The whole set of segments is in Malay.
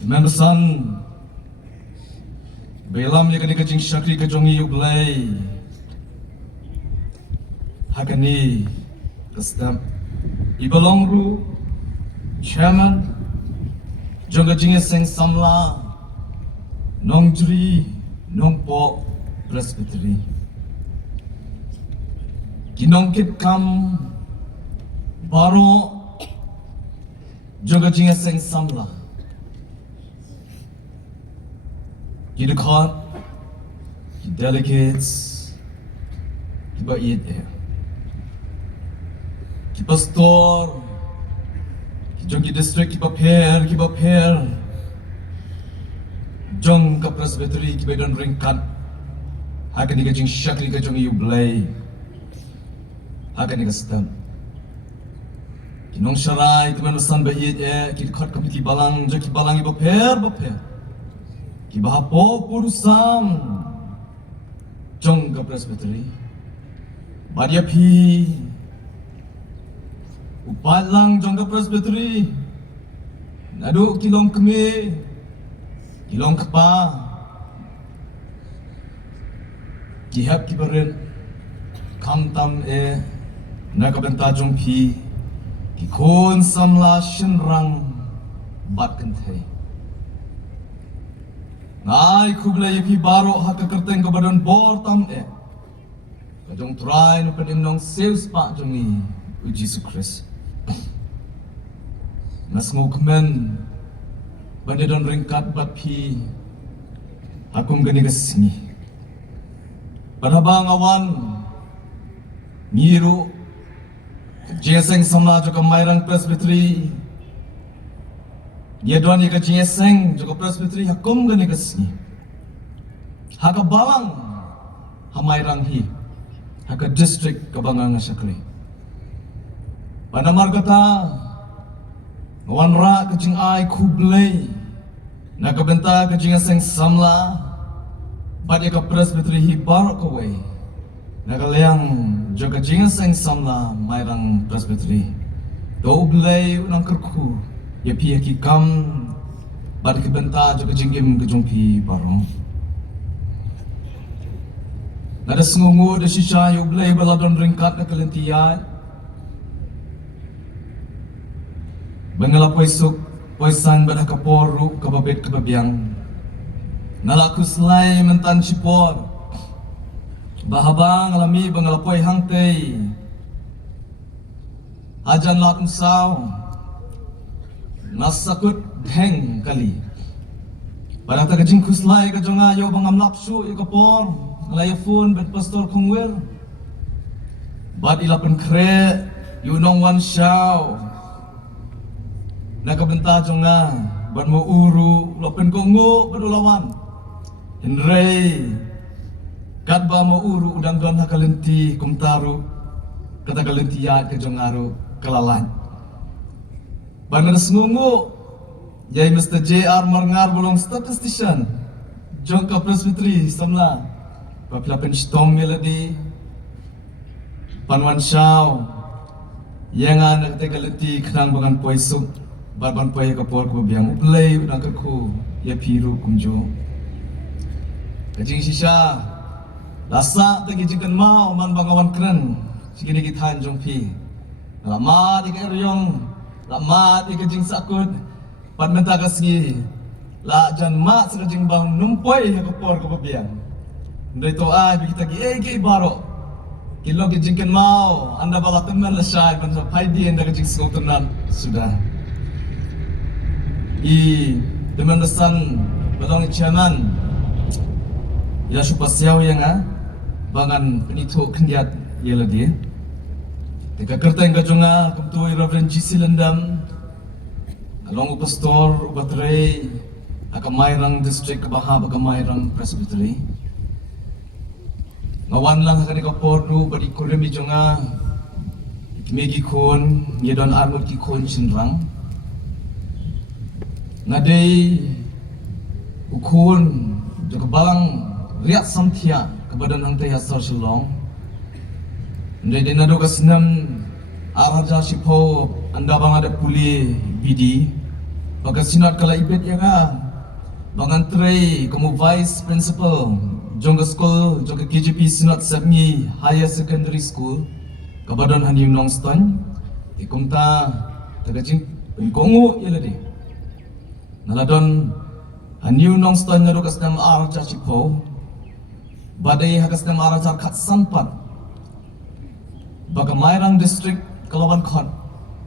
Memesan Belam ni kani kajing syakri kajongi ublay Hakani Kastam Ibalong ru Chairman Jong kajing seng samla Nong jri Nong po Presbytery Kinong kit kam Baro Jong kajing seng samla The court, the delegates, the baid, the pastor, the Jongi district, the pair, Jong ka presbytery, the bedon ring cut, hakan ni kajing syakri kajong yublay, hakan ni kastam. Kinong syarai, the menusan baid, the court committee balang, Joki balang iba pair. Kibahapo purusam Jong ka presbytery Badia pi Upat lang Jong ka presbytery Nadu kilong kami Kilong kapa Kihap kibarin Kamtam Nakabenta jong pi Kikon samla shinrang Bat kentay Ngai kublay ipi baro haka kerteng kabadon bor tam Kajong try no penim nong sales pa jongi Jesus Christ Nas ngukmen Bandedon ringkat bat pi Hakum gani kasini Panhabang awan Miru Jeseng samla joka mairang presbytery Dia doan ika jieseng juga presbytery hakum gani kasni. Haka balang hamai ranghi. Haka district kabangang syakri. Panamar kata ngawanra kajing ai kublay. Nakabenta kajing eseng samla. Badi ka presbytery hi barak away. Nakaleang juga kajing eseng samla mairang presbytery. Doblay unang kerku. Ya pihak kam bar kebenta juga jingim kejongpi barong. Nada sengungu de shisha yublay baladon ringkat na kalentiya. Bangala poisuk poisan pada kaporu kababit kababiang. Nalaku selai mentan sipor. Bahabang alami bangala poi hangtei. Ajan lat usaw. Nasakut dheng kali Pada tak kajing kuslay kajonga yo bangam lapsu ikapor Ngalaya phone bet pastor kongwer Bad ilapan kre Yunong wan shaw Nakabenta jonga Bad mo uru Lopen kongo badulawan Henry Kadba mo uru udang don hakalenti kumtaru Kata kalenti yad kajongaru kalalan Bandar sengungu Jai Mr. J.R. Marngar bolong statistician Jongka presbytery samla Papila penstong melody Panwan Shaw Yang anak tegaliti kenang bangan poisuk Barban poy kapor ko biang uplay unang kerku Ya piru kumjo Kajing sisya Lasa tegi jikan mau man bangawan keren Sigini kitan jongpi Lama di keryong Lama di kajing sakut Pan menta kasih La jan mak sekajing bang numpoy kapor ko biang Ndai to ay bikita ki baro Kilo kajing kan mau Anda bala teman la syai Pan sa paidi anda kajing skotunan Sudah Teman besan Balong chairman Ya supasiaw yang Bangan penitu kendiat Yela dia Teka kerta yang kajonga Kumtuai Reverend G.C. Lendam Along pastor Ubatray Akamairang district Kabaha Akamairang presbytery Ngawan lang kani kapornu Badi kuremi jonga Ikmegi kon Yedon armut ki kon sinrang Nadai Ukun Juga balang Riat samtia Kebadan hangtai asar silong Ndai nado kasenam Araja sipo anda bang ada puli bidi Baka sinat kala ibet ya nga. Bangantre kamu vice principal jongga school jongga KGP sinat sabngi higher secondary school kabadon hani nongston ikumta tagajing kongo yelade naladon hani nongston ngado kasnam arja chipo badai hakasnam arja khat sanpat Bagamairang district Kalawan Khot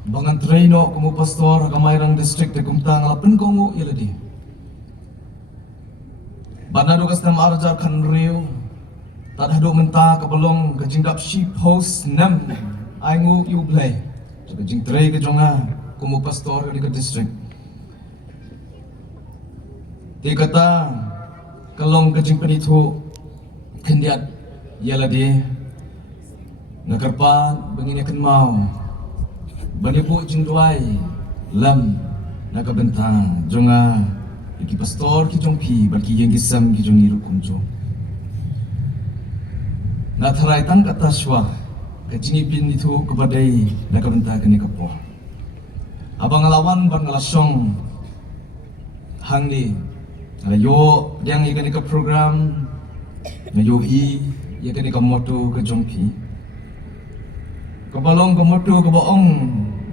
Bangantre no kamu pastor Bagamairang district ikumta ngalapen kongo yelade Banado kas nam arjar kan riu tad hado menta kabelong kajingdap sheep house nam aingu yu blai kajing tre ke jonga kumu pastor di ke district ti kata kalong kajing penithu kendiat yala di nakarpan bangine kan mau banipu jing duai lam nakabenta jonga ki pastor ki jongpi balki yang gisam ki jongi rukumjo na tharai tang kata shwa ka jingi pin itu kebadai na kabenta kani kapo abang lawan ban ngalasong hangni yo yang ikani ka program na yo hi yakani ka moto ka jongpi kabalong ka moto ka baong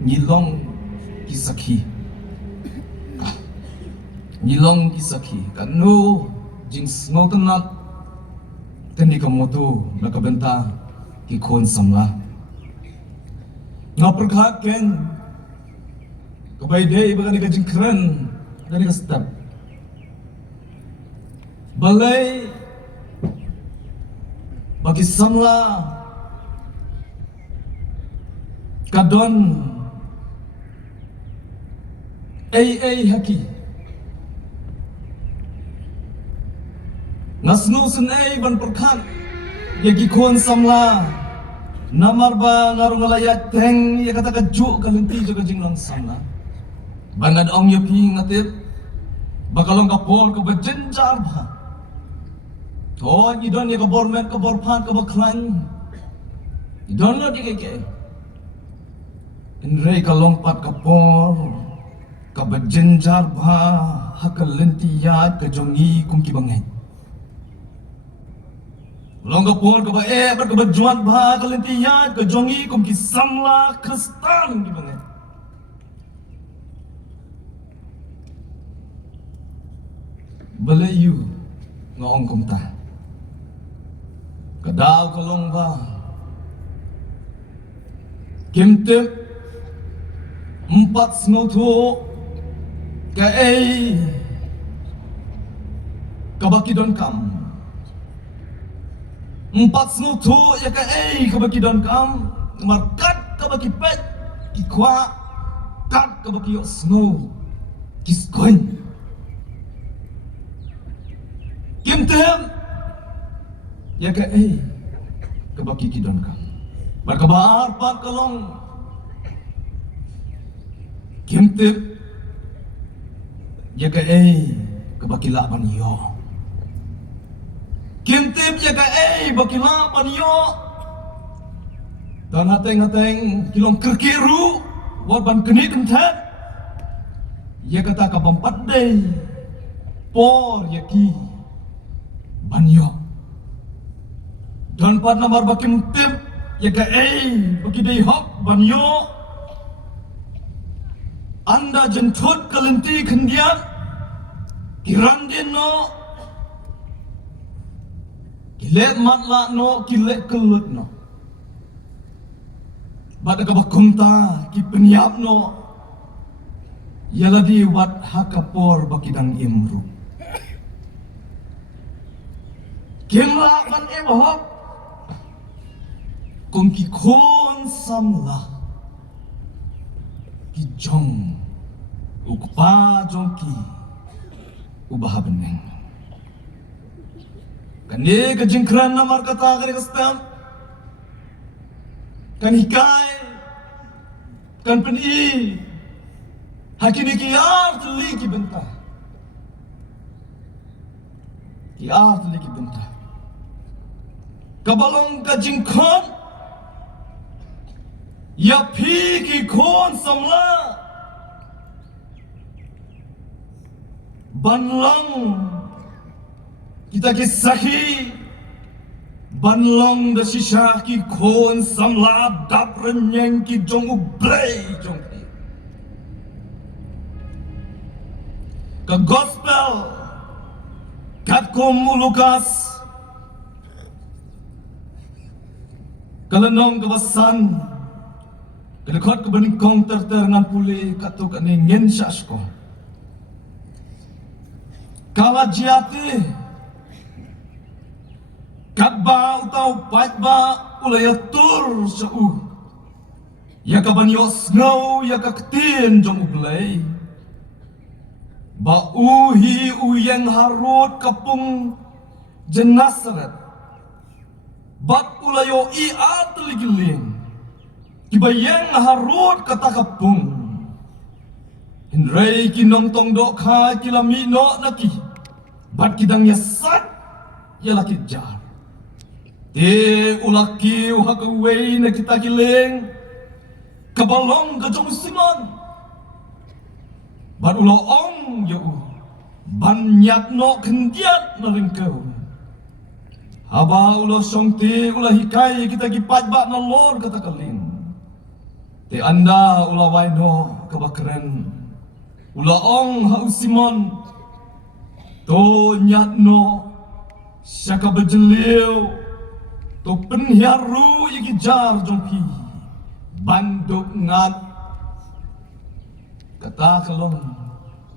ngilong kisakhi Nilong kisaki kanu jing snowtenat kani kamotu nakabenta ki kon samla ngaperkha ken kabay day bagani ka jing kren dani ka step balay bagi samla kadon ay haki Nasnu senai ban perkhan yagi kon samla namar ba ngarung layat teng ya kata kaju kalenti juga jinglang samla banad ong yapi ngatit bakalong kapor ka bajenjar ba to idon ya kabor men kabor phan ka baklan idon lo dikeke inre kalong pat kapor ka bajenjar ba hakalenti ya ka jongi kumki bangai Longga pun ke bae berkebajuan bah kalentian ke jongi kum ki samla Kristen di bangai. Belayu ngong kum ta. Kadau kalong ba. Kimtip 4 snotu ke kabaki don kam. 4 snotu ya ka kabaki don kam markat kabaki pet ki kwa kat kabaki yo snow kiskoin kimtem ya ka kabaki ki don kam markabar pat kalong kimtem ya ka kabaki laban yo Kimtip ya ka bakila paniyo dan hateng kilong kerkiru wat ban keni kentet ya kata ka bampat day por ya ki banyo dan pat namar bakim tip ya ka baki day hok banyo anda jentut kalenti kendian kirandin no Kilet matla no, kilet kelut no. Bada kabakunta, ki penyap no. Yala di wat hakapor bakidang imru. Kimla ban ibahok. Kung ki kon samla. Ki jong. Ukpa jong ki. Ubaha beneng. Kani kejingkran namar kata kari kastam kan hikai kan peni hakini kiar teli ki benta kabalong kejingkran ya pi ki kon samla banlang kita kisahi banlang da shisha ki khon samla dap renyeng ki jong ublay jong ki ka gospel kat ko mulukas kalanong kawasan kalakot ka banikong terter ngan puli kato kani ngen syas ko kalajiati katba utaw patba ulayatur sa ya kabanyos ngaw ya kaktin jong ublay ba uhi uyeng harut kapung jenasaret bat ulayo iat ligiling kibayeng harut kata kapung hinrei kinong tongdo ka kilamino naki bat kidang yasat yalaki jar te ulaki uhakaway na kita kiling kabalong gajong simon bat uloong yu banyak no kendiat na ringkaw haba ulo songti ulah hikai kita gipat bak na lor kata kalin te anda ulawai no kabakren ulaong hausimon to nyat no syaka bejeliu to penhiaru yiki jar jongpi banduk ngat kata kalong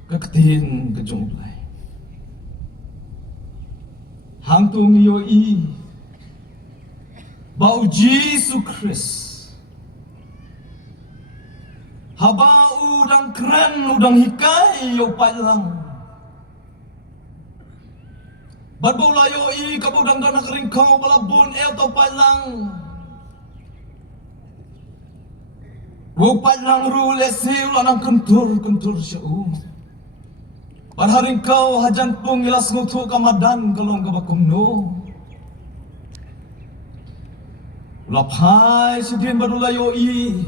keketin kejongplai hangtung yoi bau Yesus Kristus haba udang keren udang hikai yo pailang bat bola yoi kabudang dana kering kau balabun el to pailang wo pailang ru lesi ulanang kentur syau Parharing kau hajan pung ilas ngutu kamadan kalong kabakum no. Laphai sidin badulayo i.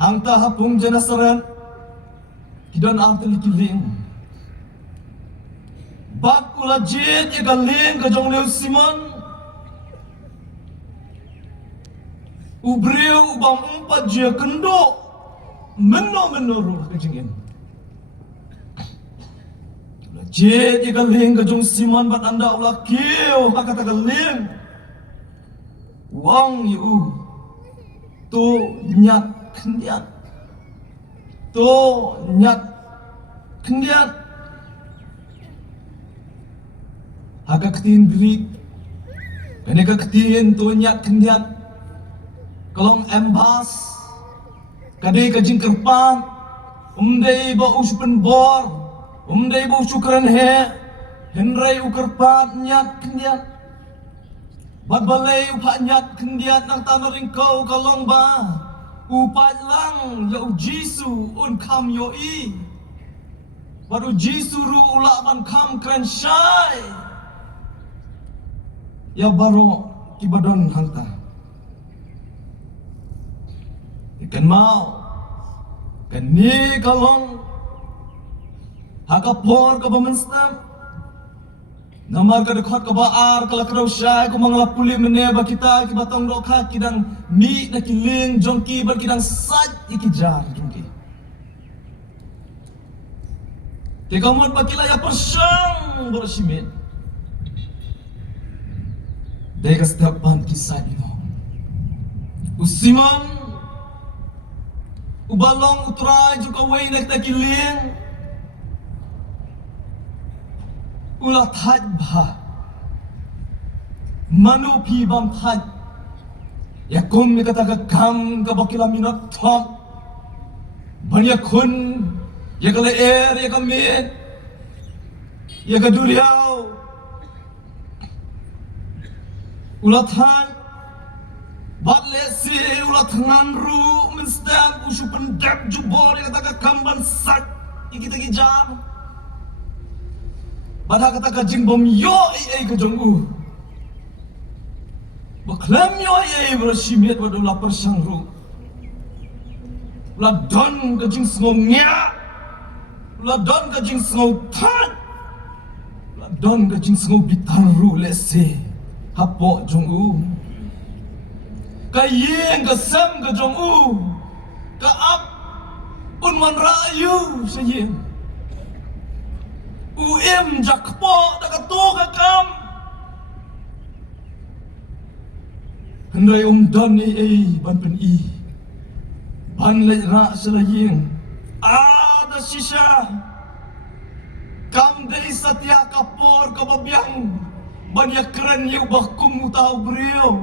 Hangta hapung janasaran. Kidan artel kiling. Bak ulajit igaling kajong leo simon. Ubriu ubang umpat jia kendo. Meno rulah kajingin. Jid igaling kajong simon bat anda ulah kiu hakata galing. Wang yu tu nyat kendian. Tu nyat kendian. Haka ketin beri. Kene ketin tu nyat kendian. Kalong embas. Kade kajing kerpan. Umdei ba uspen bor. Umdai bu syukran he henrei ukerpat nyat kendiat bat balai upat nyat kendiat nang tanah ringkau kalong ba upat lang ya ujisu un kam yo i bat ujisu ru ulak ban kam kren syai ya baro kibadon hangta ikan mau kan ni kalong Hakapor ka bamenstam namar ka dekhot ka baar kala kraw syai ko mga lapuli mene ba kita kibatong dokha kidang mi na kiling jongki bar kidang sat ikijar jongki te kamot bakila ya persang bersimin dai ka setapan kisah ino usimam ubalong utrai juga wei na kita kiling ulah thaj bha manu pi bam thaj ya kum ni kata ka kam ka bakila minat thom banya kun ya ka leer ya ka mit ya ka duriau ulah than bat lesi ulah thangan ru menstam usu pendap jubor ya kata ka kam ban sak ikita kijam Badha kata kajing bom yo ai kajong Baklam yo ai bersimit pada ulah persang ru. Ulah don kajing semongnya. la don ka jing sngau that la don ka jing sngau bitaru lese hapo jong u ka yeng ka sam ka jong u ka ap unman rayu sayeng u em jakpo da ka to ka kam hendai don ni ban pen ban le ra sayeng ada sisa kam dari setia kapor kababyang banyak keren yang bakum tahu beliau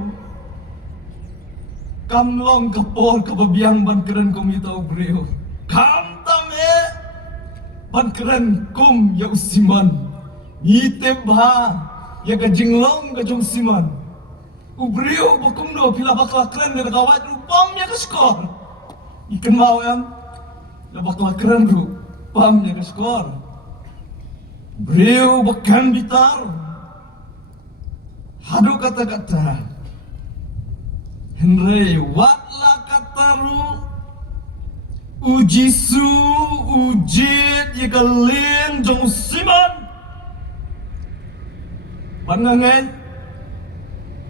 kam long kapor kababyang ban keren kum tahu beliau kam tame ban keren kum ya usiman ngiteb ha ya kajinglong kajong siman ubriu bakum do pila bakla keren dari kawat rupam ya keskor ikan mau em bakla keren ru pam ya keskor beliau bahkan bitar hadu kata-kata Henry watla kataru ujisu ujit ya kalin jong siman panangan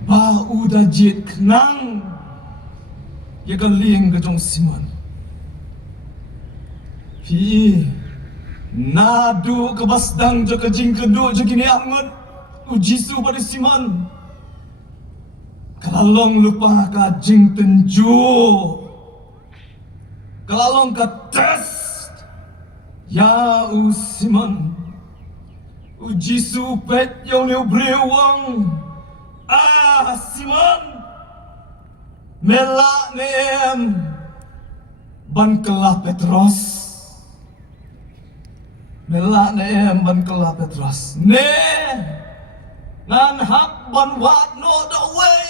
ba udah jit kenang ya kalin ke jong siman hi nadu ke basdang jo ke jing kedua jo gini angut ujisu pada siman kalalong lupa ka jing tenju kalalong ka test ya usiman ujisu pet yang leu brewang siman melak neem ban kelah Petros melak neem ban kelah Petros ne nan hak ban wat no the way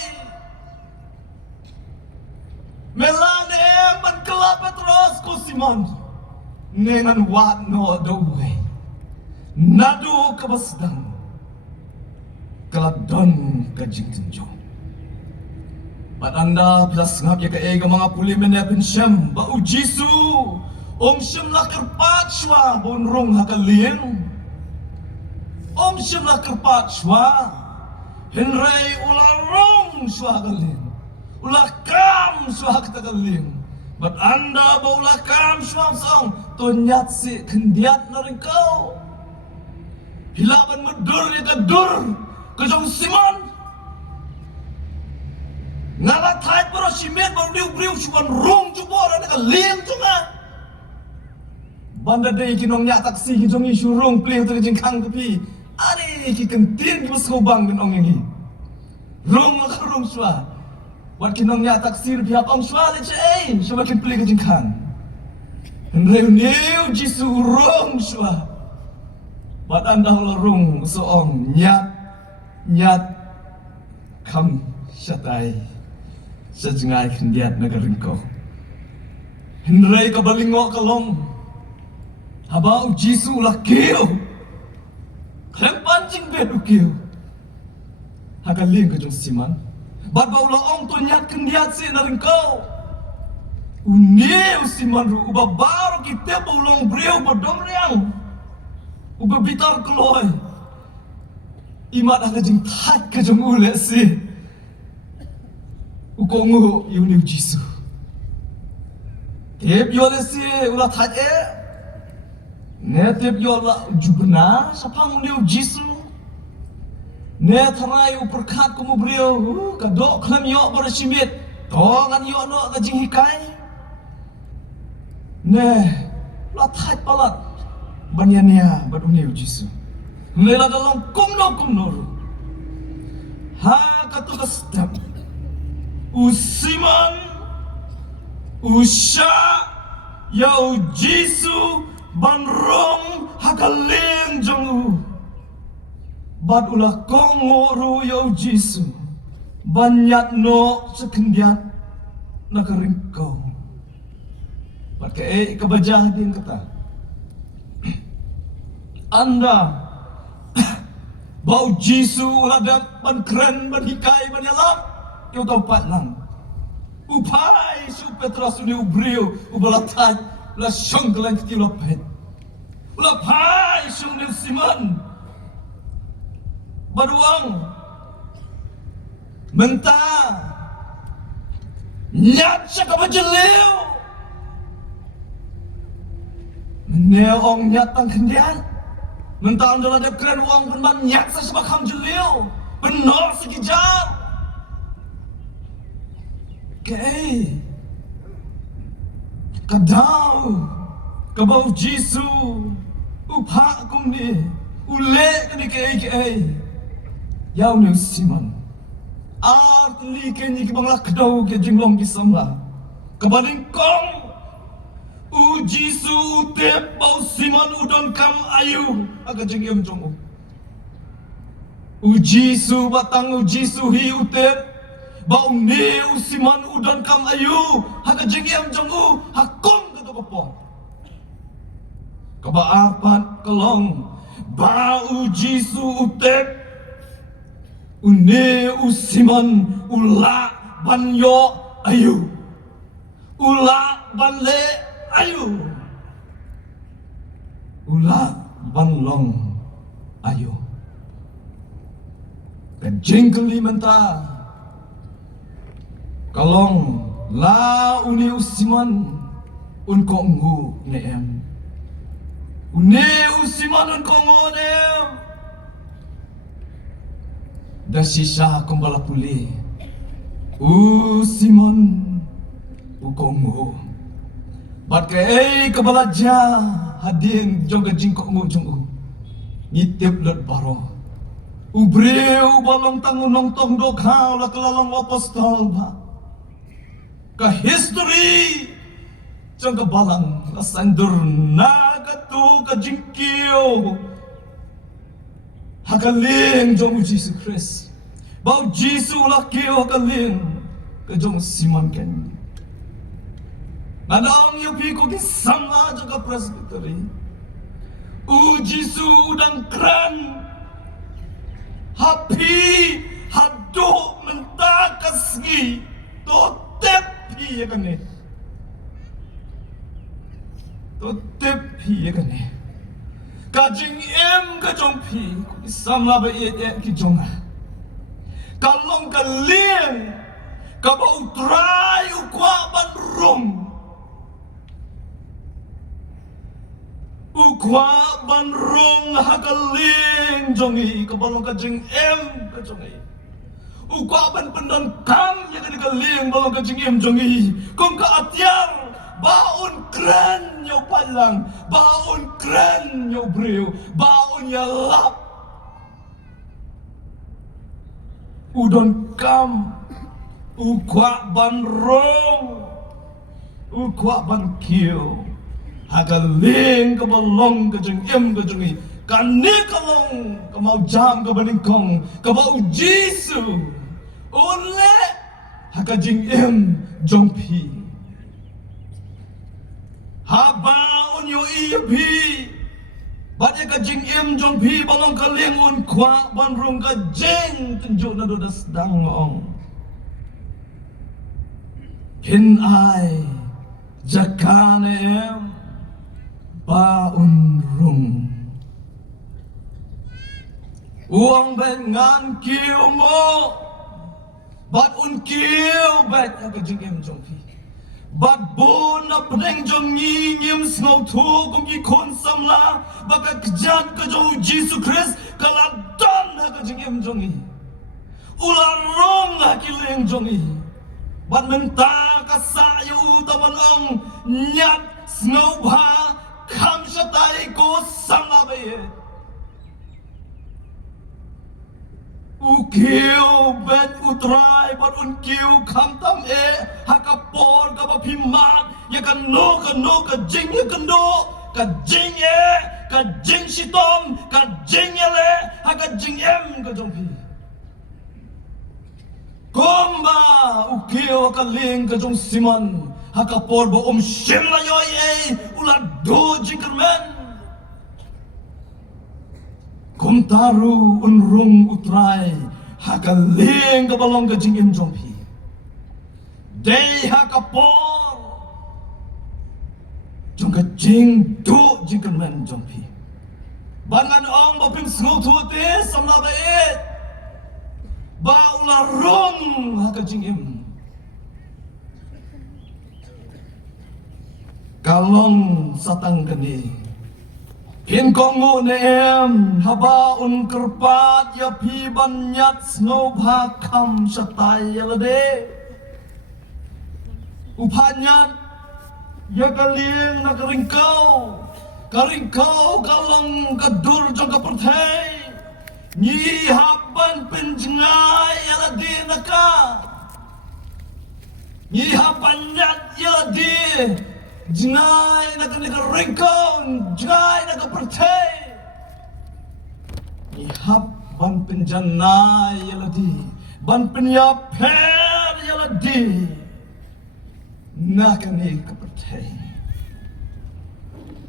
melak neem ban kelah Petros ko siman ne nan wat no the way nadu kabasdang keladon kajing tenjong pat anda pilas ngap ya ke mga pulimen ya pensyam ba ujisu om syam la kerpat shwa bonrong hakalien om syam la kerpat shwa henrei ularong shwa hakalien ulakam shwa hakalien bat anda ba ulakam shwa song tonyat si kendiat na rin kau hilaban medur ya kedur kejong siman ngalat thai pero simet baru briu cuman rong cubor ada kaliem cuma banda dei kinong nya taksi kijong isu rong pleu tu jingkang tapi ani ki kentin ki bang genong ini rong la rong swa wat kinong nya taksi pihak ong swa le chei swa kin pleu ki jingkang reu neu jisu rong swa bat anda rong soong nyat kam syatai sejengai kendiat negarin kau Henry kabalingo kalong habau jisu lakio klem pancing bedu kio hakaling ke jong siman bat bau laong to nyat kendiat si naring kau uneu siman ru uba baru kita bau long breu bodom riang uba bitar kloy imat ada jeng tat ke jong ule si ukongu yuni jisu tep yo le si ula tat ne tep yo la jubna sapang uni jisu ne tharai uperkat kumu brio kadok klam yo barasimit tongan yo no ka jing hikai ne la tat palat banyania baduni jisu Mela dalam kumno ha katu kastam usiman usha ya jisu banrong hakaling jongu bad ulah kongoru ya jisu banyak no sekendiat nakaringkau pakai kebajah din kata anda bau jisu ladap ban keren ban hikai ban yalam yo tempat lang upai su Petros ni ubriu ubalatai la shonglan kiti lopet Ula pai sung ni siman. Baruang mentah nyat siya ka majaliw. Meneong nyat ang kandian. Mentah ang daladap keren uang penman nyat sa sebakam jaliw. Benar sekejap. Kay kadau kabau Jisu upha kum ni ule kani kay yaw ni siman artli kani kibangla kadau ke jinglong kisamla kabaling kong u Jisu utep bau siman udon kam ayu aga jingyam jongo u Jisu batang u Jisu hi utep bau ni usiman udon kam ayu haka jingyam jongu hakom katokopo kabaapat kelong bau Jisu utep uni usiman ula banyo ayu ula banle ayu ula banlong ayu kajingkeli mentah kalong la uni usiman unko ngu neem uni usiman unko ngu neem da sisa kumbala puli usiman unko ngu bat ke kabala ja hadin joga jingko ngu jungu ngitip lut baro ubreu balong tangun nong tong do kau la kelalong apostol ba ka history jang ka balang asandur nagatu ka jingkiyo hakaling jong Jesus Christ bau Jesus lakiyo hakaling ka jong siman ken nanong yupi ko kisama jang ka presbytery u Jesus udang kran happy hadu mentakasgi totep piye kane totep piye kane kajing em kajong pi samla ba ye ki jonga kalong kalien kabau try ukwa banrum ukwa banrum hakaling jongi kabalong kajing em kajongi ukwa ban pendon kam ya kani kaling balong kajing em jongi kong ka atyar baun kren yo palang baun kren yo breu baun ya lap udon kam ukwa ban rong ukwa ban kiyo hagaling kabalong kajing em kajongi kani kalong kamau jam kabaning kong kabau Jisu ole hakajing em jongpi haba unyo iyapi badya kajing em jongpi balong kaling un kwa banrung kajing tunjuk na dodas dangong hin ai jakane em baun rung uang ben ngan kiu mo bat un kiu bet kajing em jongpi bat bon na preng jong ngi ngim snow thu kong ki kon samla baka kjan ka jo Jesus Christ kala don na kajing em jongi ula rong ha kileng jongi bat menta ka sa yu taman ong nyat snow bha kham shatai ko samla baye ukiu bet utrai bat un kiu kham tam e hakapor ka ba pimat ya kan no ka jing ya kan do ka jing e ka jing sitom ka jing ele haka jing em ka jongpi komba ukiu ka ling ka jong siman hakapor ba shim la yo e ula do jing kermen kum taru unrung utrai hakaling kabalong kajing em jongpi day hakapor jong ke jing du jing ke men jong pi ban ngan ong ba pim sngau thu te samla ba e ba ula rong ha ke jing im kalong satang keni in kongo ne em haba un kerpat ya pi ban nyat snow bha kham satai ya de upanyat ya kalieng na karingkau kalong kadur jong ka perthai ni haban penjengai ya de naka ni habanyat ya de jengai na karingkau jengai na ka perthai ni haban penjanai ya de ban penyaper ya de nak ni kepercayaan.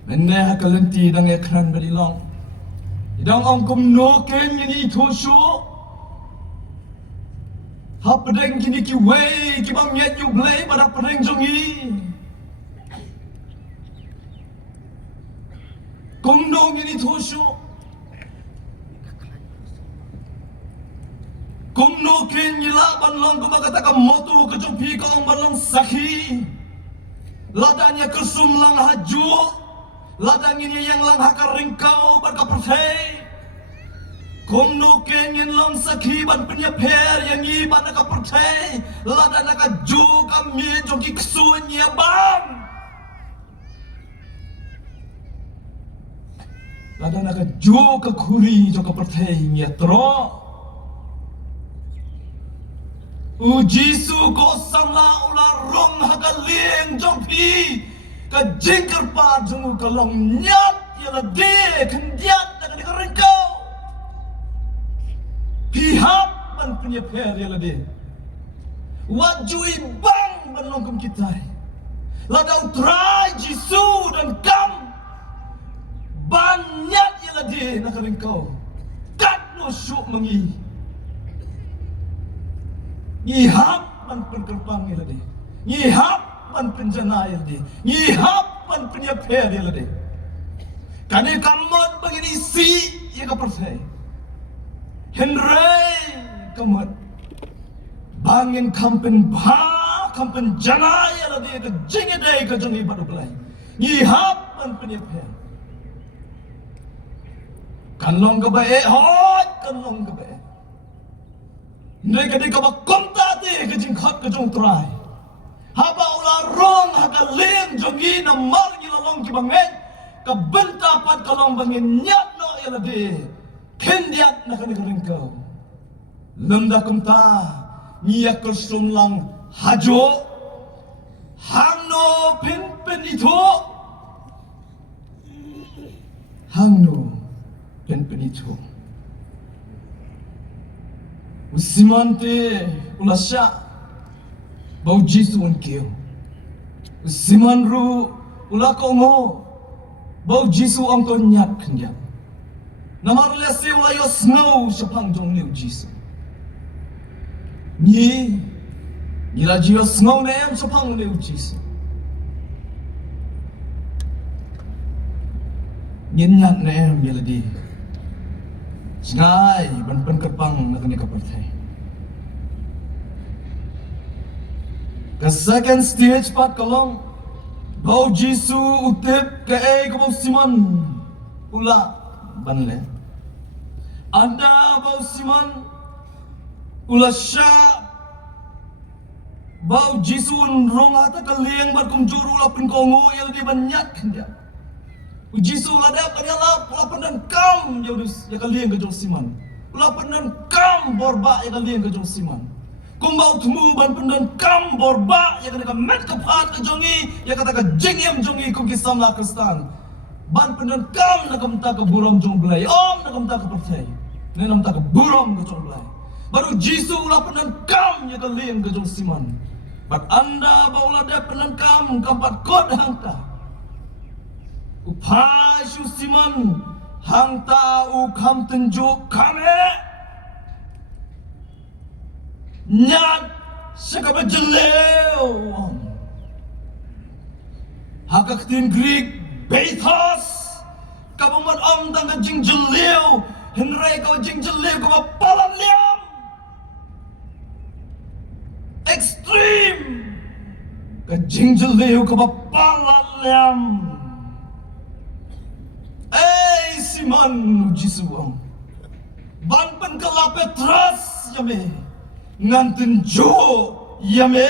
Meneh kalenti dang ekran beri long. Idang angkum noken ni thosu. Ha pedeng kini ki wei ki bang nyet yu blai pada pedeng jongi. Kum no ni thosu. Kum no ken yila ban long kum kata ka motu ke jopi ka ong ban long sakhi ladanya kesum lang haju ladang ini yang lang hakar ringkau ban ka perthai kum no ken yin long sakhi ban penya pher yang i ban ka perthai ladana ka ju ka mi joki kesu nya bam ladana ka ju ka khuri jo ka perthai nya tro Jisu ko samla ula rong hagaling jongpi ka jingker pa jungu kalong nyat yala de kendiat na ka ringkau pihak man punya per yala de wajui bang banlongkum kita ladau try Jisu dan kam banyak yala de na ka ringkau kat no syuk mengi Nyihap man penkerpang ila de. Nyihap man penjana ila de. Nyihap man penyaper ila de. Kani kamot begini si ia ka percaya. Henry kamot bangin kampen ba kampen jana ila de ka jingedai ka jongi badu belai. Nyihap man penyaper. Kanlong ka bae hot kanlong ka bae. Mereka di kawak konta te kejing hak kejong try. Haba ula rong haka lem jongi na margi lalong ki bangen ka benta pat kalong bangen nyat no yala de kendiat na kanikaring kau. Lemda kumta niya kusum lang hajo hangno pen itu hangno pen itu. Usimante ulasya bau Jisu unkeo. Usimanru ulakongo bau Jisu angko nyat kendiat. Namar lesi ulayo snow sepang jong liu Jisu. Ni la jio snow nem sepang liu Jisu. Nyat nem yaladi. Sengai ban kerpang na kani kaperthai. Ka second stage pat kalong bau Jisu utip ka e ka bau siman ula banle. Anda bau siman ula sya bau Jisu rong hata ka liang bar kum juru ula pin kongo yel di banyak kendia. Jisu lada kanyala ula pendan kam yaudus ya kalian ke jong siman ula pendan kam borba ya kalian ke jong siman kumbau tumu ban pendan kam borba ya kata met kepat ke jongi ya kata ke jengem jongi kum kisam la kristan ban pendan kam na kamta ke buram jong belai om na kamta ke percaya ne namta ke buram ke jong belai baru Jisu ula pendan kam ya kalian ke jong siman bat anda ba ula da pendan kam kampat kod hangta Upai siman hang tau kam tunjuk kame nyat sekabe jeleu hak Hakaktin Greek Bethos kapamat tang ka jing jeliu henry ka jing jeliu ka palan liam extreme ka jing jeliu ka palan liam Simon Jisuang ban pen kala Petrus yame ngantin jo yame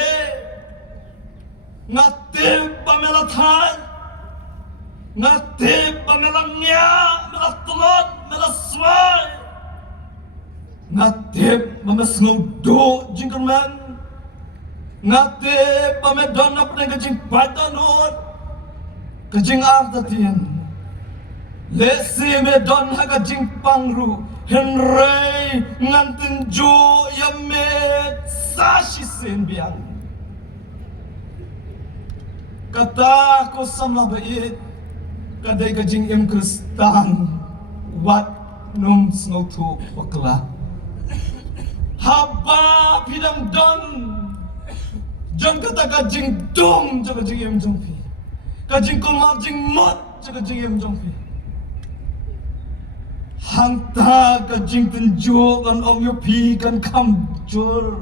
ngatip pamela thai ngatip pamela nya mela telot mela swai ngatip mames ngodo jingkerman ngatip pamedon apa dengan jing padanot kejing artatian lesi medon haga jing pangru henry ngantin jo yamet sashi senbiang kata ko sama bait kadai kajing em kristan wat num snotu wakla haba pidam don jon kata kajing dum jaga jing em jongpi kajing kumar jing mot jaga jing em jongpi hangta kajing tenjo kan om yo pi kan kam jur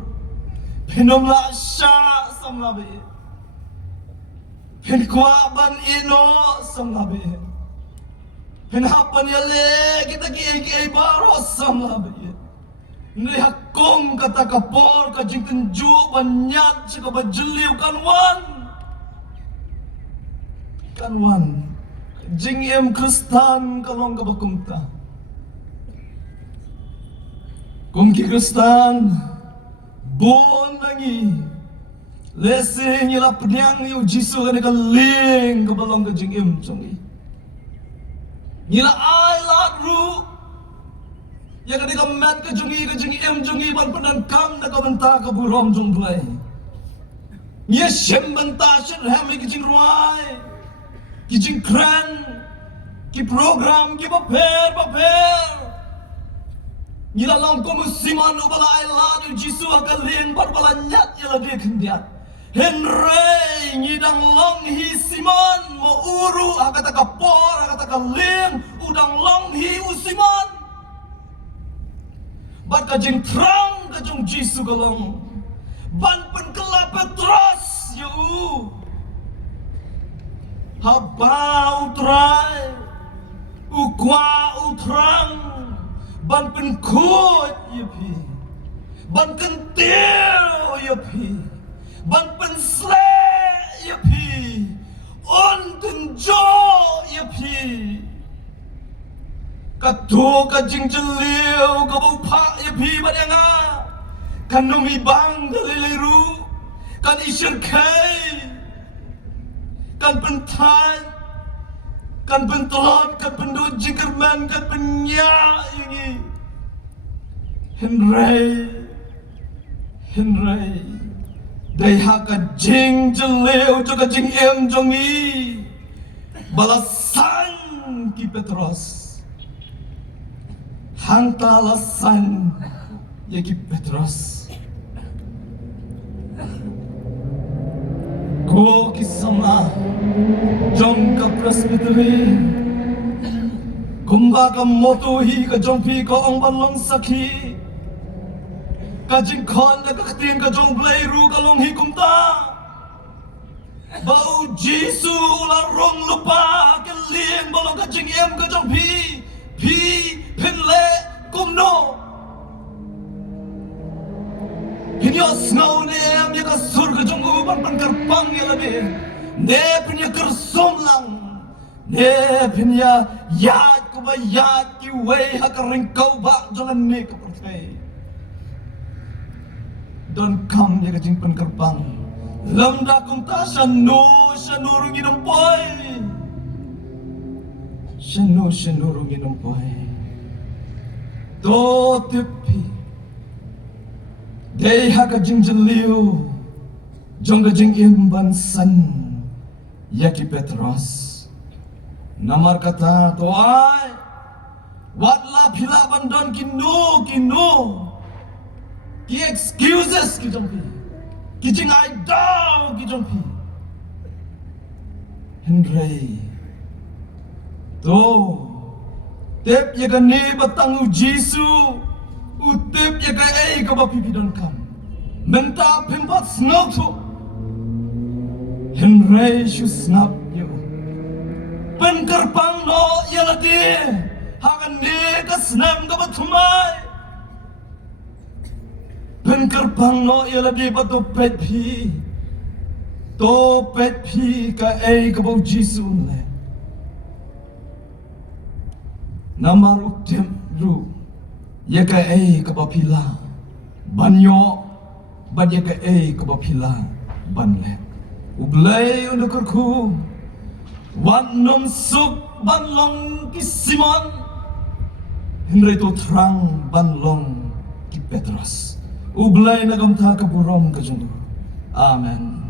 penom la sha sam la be pen kwa ban ino sam la be pen hapan ya le kita ki baro sam la be ni hakom kata kapor kajing tenjo banyak cika bajeliu kan wan jing em kristan kalong ka bakumta Kumki Kristan bon nangi lesing ila penyang yu jisu kan kaling ke balong ke jingim chongi nila ai lat ru ya kan ka mat ke jingim chongi ban panan kam na ka banta ka burom jong dulai ya shem banta shin ham ki jing ruai ki jing kran ki program ki paper Nila long ko musiman ubala ay ladu jisu akalin barbala nyat yala dia kendiat Henry ngidang long hi siman mo uru agata kapor agata kalin udang long hi usiman bat kajing trang kajong jisu kalong ban pen kela Petrus yu habau utrai ukwa utrang ban pen kut yapi ban kentil yapi ban pen sle yapi on tenjo yapi katu kajing jeliu kabau pak yapi badanga kan numi bang daliru kan isir kai kan pentan kan pentelot, kan pendut jingkerman, kan penyak ini Henry Dai haka jing jeliu juga jing em jongi balasan ki Petrus hangta alasan ya ki Petrus Ko kisama jong ka presbytery kumba ka motohi ka jong pi ko ong balong sakhi ka jing khon na ka tin ka jong blai ru ka long hi kumta bau jisu la rong lupa ka lien balong ka jing em ka jong pi pen le kum no Hinyos ngau ne em ya ka sur ka jong uban pan karpang ya labi ne pinya kersum lang ne pinya yat ko ba yat ki way ha ka ring kau ba jalan ne ka pertai don kam ya ka jing pan karpang lamda kum ta shanurung inam boy shanurung inam boy do tipi Dei haka jing jeliu jongga jing imban san yaki Petrus namar kata toai watla pila bandon kinu ki excuses ki jongpi ki jing I down ki jongpi Henry to tep ya kan ni batang Jisu utip ya ka ka bapipidan kam menta pimpat snap tu Henry shu snap yo penkerpang no ya lagi hakan ni ka snap ka batumai penkerpang no ya lagi batu pet pi to pet pi ka ka bau Jisu le namar utem ru ya ka ka bapila banyo ban ya ka ka bapila ban le ublay undukurku wan nom suk ban long ki Simon Henry to terang ban long ki Petrus ublay nagamta ka burom ka jundu amen.